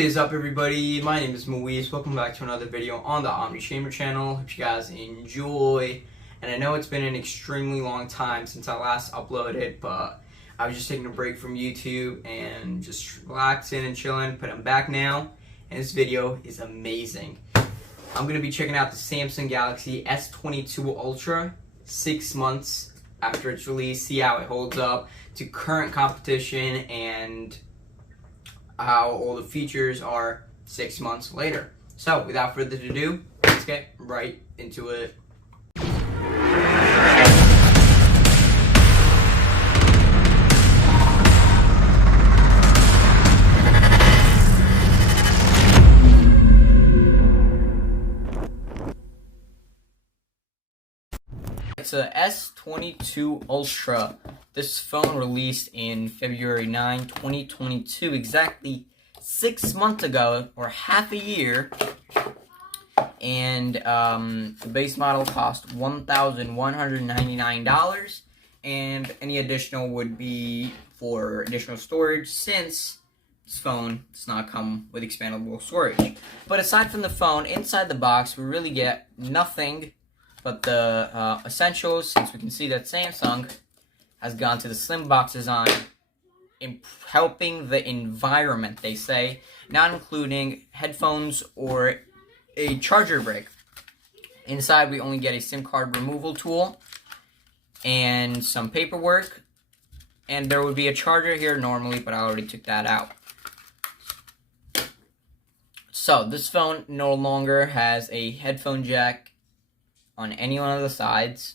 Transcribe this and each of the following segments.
What is up, everybody? My name is Moise. Welcome back to another video on the Omni Chamber channel. Hope you guys enjoy. And I know it's been an extremely long time since I last uploaded, but I was just taking a break from YouTube and just relaxing and chilling. But I'm back now, and this video is amazing. I'm going to be checking out the Samsung Galaxy S22 Ultra 6 months after its release, see how it holds up to current competition and how all the features are 6 months later. So without further ado, let's get right into it. It's a S22 Ultra. This phone released in February 9, 2022, exactly 6 months ago, or half a year. And the base model cost $1,199, and any additional would be for additional storage, since this phone does not come with expandable storage. But aside from the phone, inside the box, we really get nothing but the essentials, since we can see that Samsung has gone to the slim box design, helping the environment, they say, not including headphones or a charger brick. Inside, we only get a SIM card removal tool and some paperwork, and there would be a charger here normally, but I already took that out. So, this phone no longer has a headphone jack on any one of the sides,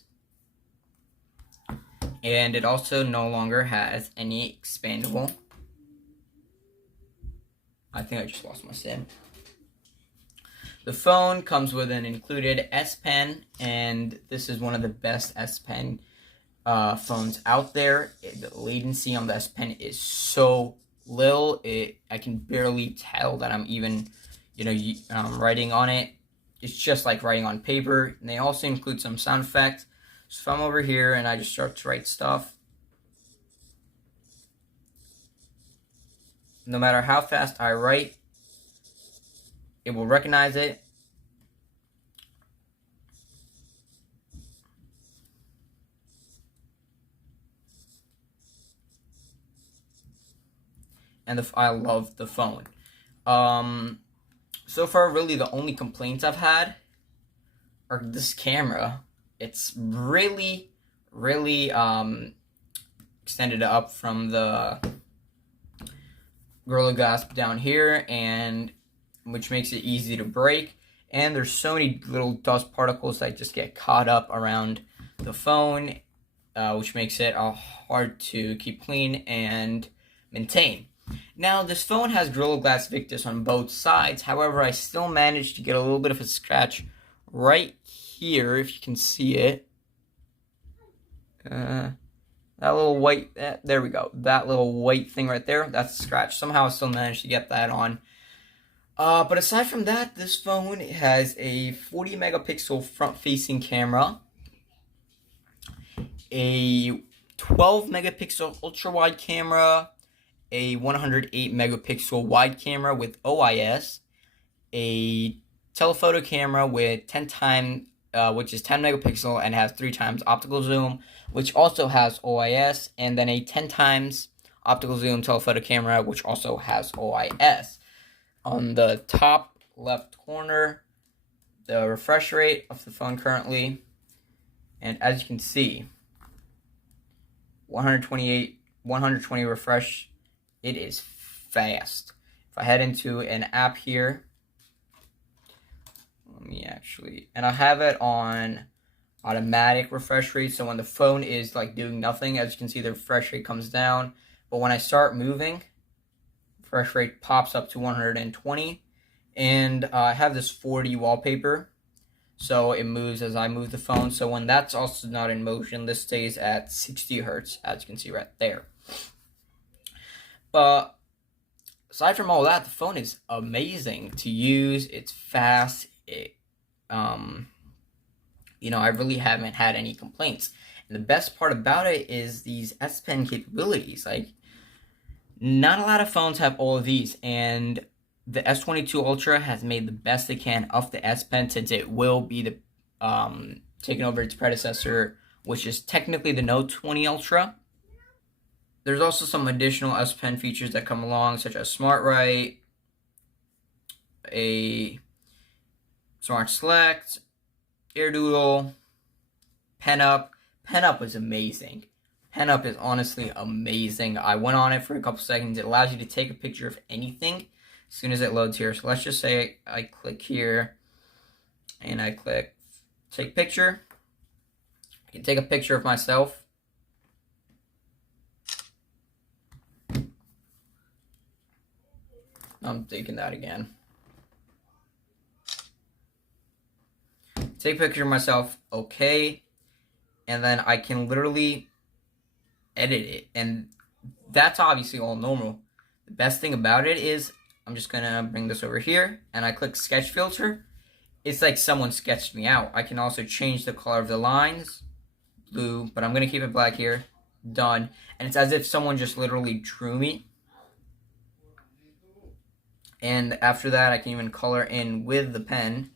and it also no longer has any expandable. I think I just lost my SIM. The phone comes with an included S Pen, and this is one of the best S Pen phones out there. The latency on the S Pen is so little, I can barely tell that I'm even, writing on it. It's just like writing on paper. And they also include some sound effects. So if I'm over here and I just start to write stuff, no matter how fast I write, it will recognize it. And I love the phone. So far, really, the only complaints I've had are this camera. It's really extended up from the Gorilla Glass down here, and which makes it easy to break. And there's so many little dust particles that just get caught up around the phone, which makes it hard to keep clean and maintain. Now, this phone has Gorilla Glass Victus on both sides. However, I still managed to get a little bit of a scratch right here, if you can see it. That little white, there we go. That little white thing right there, that's a scratch. Somehow I still managed to get that on. But aside from that, this phone has a 40 megapixel front-facing camera, a 12 megapixel ultra-wide camera, a 108 megapixel wide camera with OIS, a telephoto camera with 10 times, which is 10 megapixel and has 3 times optical zoom, which also has OIS, and then a 10 times optical zoom telephoto camera, which also has OIS. On the top left corner, the refresh rate of the phone currently, and as you can see, 120 refresh. It is fast. If I head into an app here, and I have it on automatic refresh rate, so when the phone is like doing nothing, as you can see, the refresh rate comes down, but when I start moving, refresh rate pops up to 120, and I have this 4D wallpaper, so it moves as I move the phone. So when that's also not in motion, this stays at 60 Hertz, as you can see right there. But aside from all that, the phone is amazing to use. It's fast. I really haven't had any complaints. And the best part about it is these S Pen capabilities. Like, not a lot of phones have all of these, and the S22 Ultra has made the best they can of the S Pen, since it will be the taking over its predecessor, which is technically the Note 20 Ultra. There's also some additional S Pen features that come along, such as Smart Write, a Smart Select, Air Doodle, Pen Up. Pen Up is amazing. Pen Up is honestly amazing. I went on it for a couple seconds. It allows you to take a picture of anything as soon as it loads here. So let's just say I click here and I click take picture. I can take a picture of myself. I'm taking that again. Take a picture of myself, okay, and then I can literally edit it, and that's obviously all normal. The best thing about it is, I'm just gonna bring this over here, and I click sketch filter. It's like someone sketched me out. I can also change the color of the lines, blue, but I'm gonna keep it black here, done, and it's as if someone just literally drew me. And after that, I can even color in with the pen.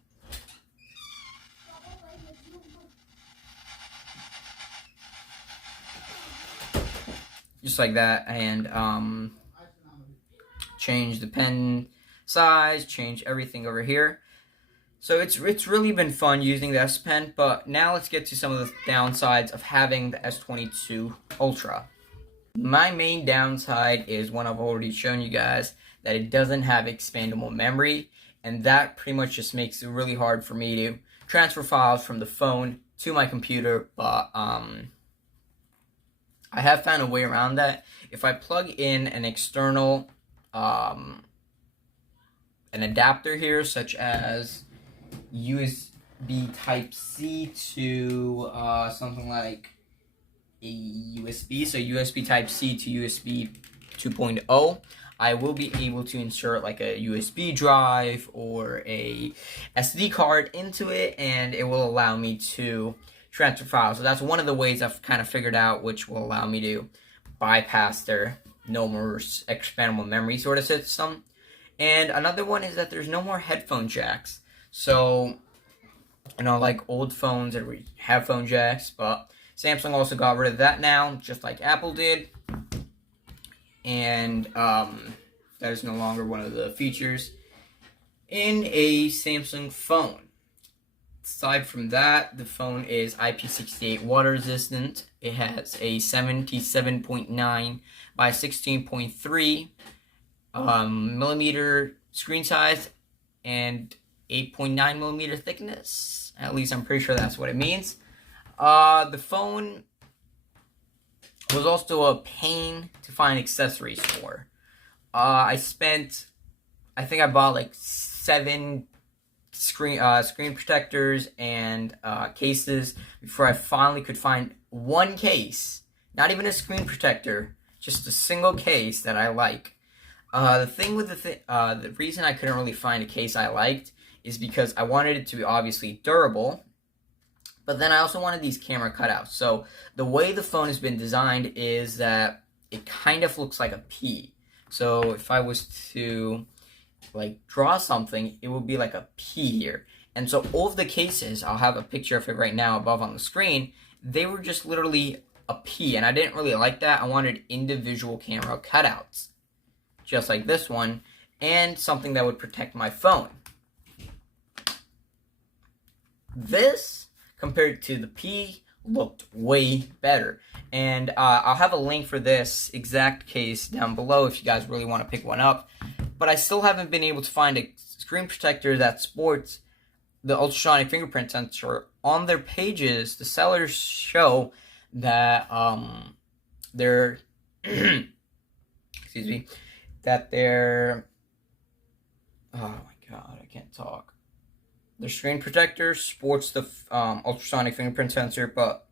Just like that, and change the pen size, change everything over here. So it's really been fun using the S Pen, but now let's get to some of the downsides of having the S22 Ultra. My main downside is one I've already shown you guys, that it doesn't have expandable memory, and that pretty much just makes it really hard for me to transfer files from the phone to my computer, but I have found a way around that. If I plug in an external, an adapter here, such as USB Type-C to something like a USB, so USB Type-C to USB 2.0, I will be able to insert like a USB drive or a SD card into it, and it will allow me to transfer files. So that's one of the ways I've kind of figured out, which will allow me to bypass their no more expandable memory sort of system. And another one is that there's no more headphone jacks. So, you know, like old phones that have phone jacks, but Samsung also got rid of that now, just like Apple did. And that is no longer one of the features in a Samsung phone. Aside from that, the phone is IP68 water resistant. It has a 77.9 by 16.3 millimeter screen size and 8.9 millimeter thickness. At least I'm pretty sure that's what it means. The phone was also a pain to find accessories for. I think I bought like 7 screen protectors and cases before I finally could find one case, not even a screen protector, just a single case that I like. The thing with the reason I couldn't really find a case I liked is because I wanted it to be obviously durable, but then I also wanted these camera cutouts. So the way the phone has been designed is that it kind of looks like a P. So if I was to like draw something, it would be like a P here. And so all of the cases, I'll have a picture of it right now above on the screen, they were just literally a P, and I didn't really like that. I wanted individual camera cutouts, just like this one, and something that would protect my phone. This, compared to the P, looked way better. And I'll have a link for this exact case down below if you guys really want to pick one up. But I still haven't been able to find a screen protector that sports the ultrasonic fingerprint sensor. On their pages, the sellers show that they're excuse me, that their oh my god, I can't talk. Their screen protector sports the ultrasonic fingerprint sensor, but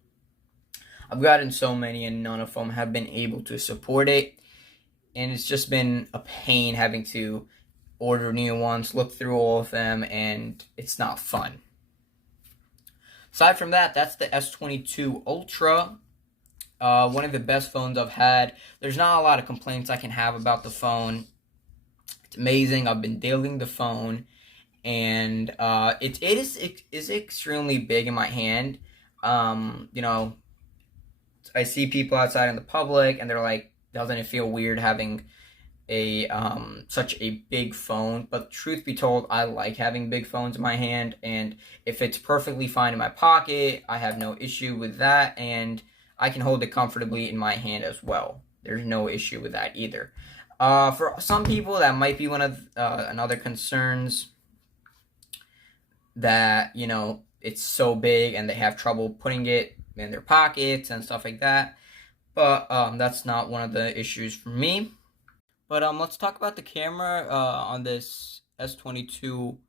I've gotten so many and none of them have been able to support it. And it's just been a pain having to order new ones, look through all of them, and it's not fun. Aside from that, that's the S22 Ultra. One of the best phones I've had. There's not a lot of complaints I can have about the phone. It's amazing. I've been dealing the phone, and it is extremely big in my hand. You know, I see people outside in the public, and they're like, "Doesn't it feel weird having a such a big phone?" But truth be told, I like having big phones in my hand, and if it's perfectly fine in my pocket, I have no issue with that, and I can hold it comfortably in my hand as well. There's no issue with that either. For some people, that might be one of another concerns, that it's so big and they have trouble putting it in their pockets and stuff like that. But that's not one of the issues for me. But let's talk about the camera on this S22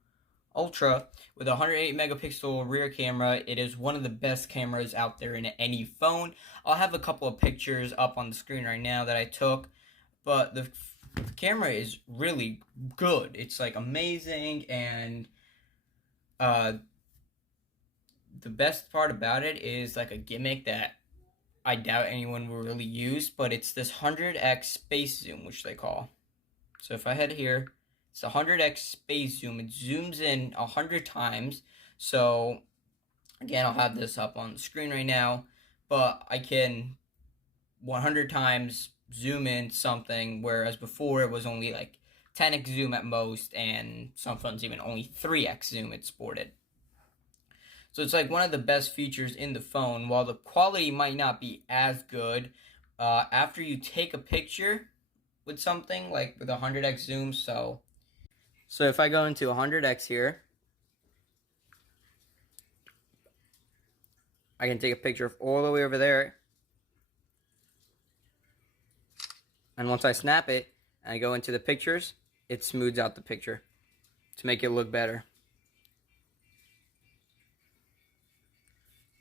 Ultra with a 108 megapixel rear camera. It is one of the best cameras out there in any phone. I'll have a couple of pictures up on the screen right now that I took, but the camera is really good. It's like amazing, and the best part about it is like a gimmick that I doubt anyone will really use, but it's this 100x space zoom, which they call. So if I head here, it's a 100x space zoom. It zooms in 100 times. So again, I'll have this up on the screen right now, but I can 100 times zoom in something, whereas before it was only like 10x zoom at most, and some phones even only 3x zoom it sported. So it's like one of the best features in the phone. While the quality might not be as good, after you take a picture with something, like with 100x zoom, so if I go into 100x here, I can take a picture of all the way over there. And once I snap it and I go into the pictures, it smooths out the picture to make it look better.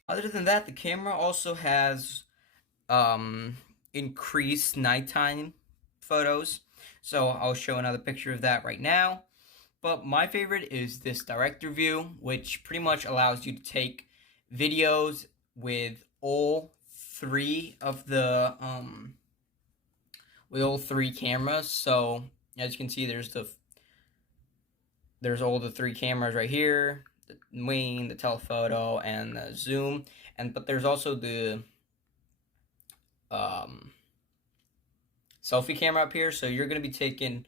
Other than that, the camera also has increased nighttime photos. So I'll show another picture of that right now. But my favorite is this director view, which pretty much allows you to take videos with all three of the cameras. So as you can see, there's all the three cameras right here: the main, the telephoto, and the zoom. But there's also the selfie camera up here. So you're going to be taking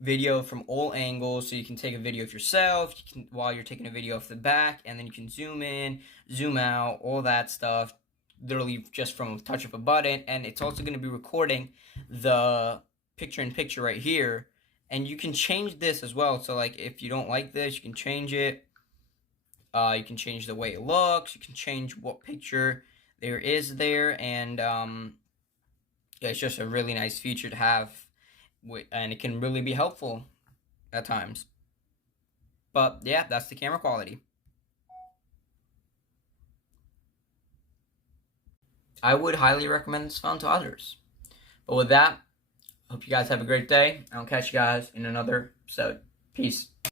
video from all angles. So you can take a video of yourself while you're taking a video of the back, and then you can zoom in, zoom out, all that stuff, literally just from a touch of a button. And it's also going to be recording the picture-in-picture right here. And you can change this as well. So like if you don't like this, you can change it. You can change the way it looks. You can change what picture there is there. And yeah, it's just a really nice feature to have. And it can really be helpful at times. But yeah, that's the camera quality. I would highly recommend this phone to others. But with that, hope you guys have a great day. I'll catch you guys in another episode. Peace.